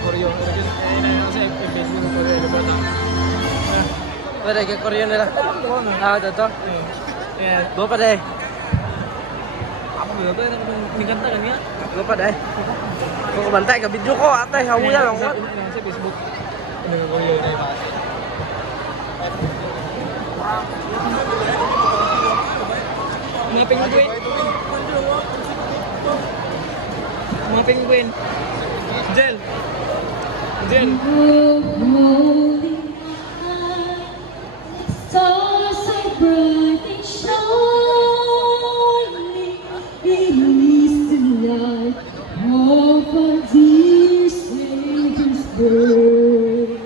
Koryo. Kasi Facebook ng Koryo. Pada ke Koryo nila. Ah, to. Go pa dai. Apa ba ito? Nagkanta kanya? Go pa dai. Ko bantay ka video ko atay hawuya lang ko. Sa Facebook. Ano ko Koryo na ipakasi. Mga penguin. Mga penguin. Jel. Jel. Stars are bright and shining beneath the light of our dear Savior's birth.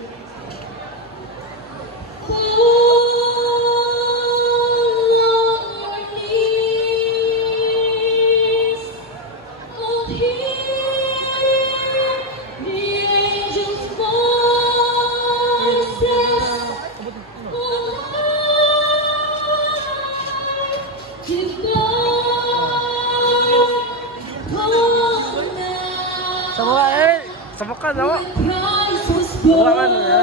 Sama ka na. Buwangan na.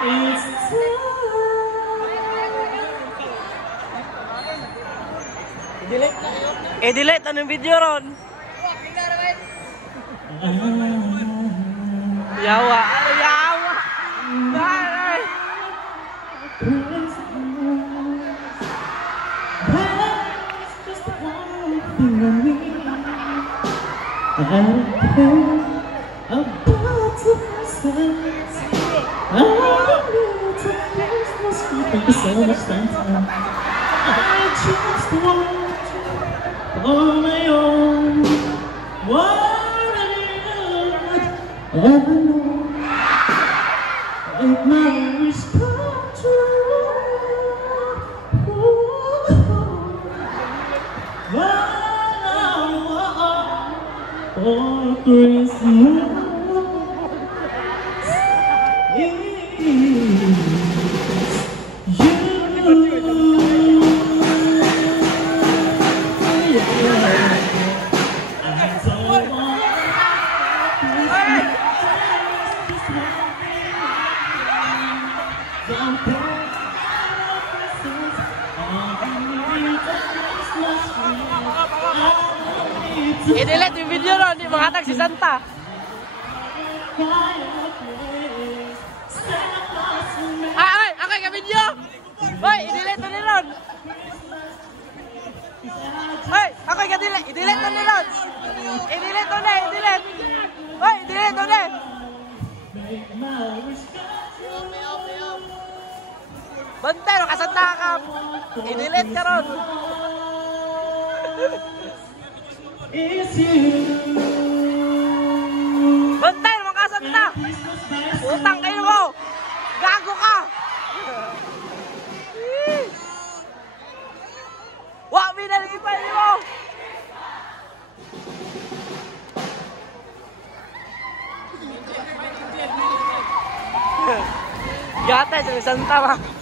It's time. Delete anong video ron? Yawa. Yawa. Ay. Thank you so much, Santa. I just want you on my own. What I ever know. Make my wish come true. For Christmas. I-delete yung video ron, di mangatag si Santa. Ay, ako yung video. Hoy, i-delete na ron. Hoy, ako yung delete. I-delete na ron. I-delete na, i-delete. Hoy, i-delete na. Bantay, makasanta ka. I-delete ka ron. It's you. Bantay, makasanta. Utang kayo mo. Gago ka. Wak, binalipan mo. Gata, sa Santa, ma.